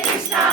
It's not.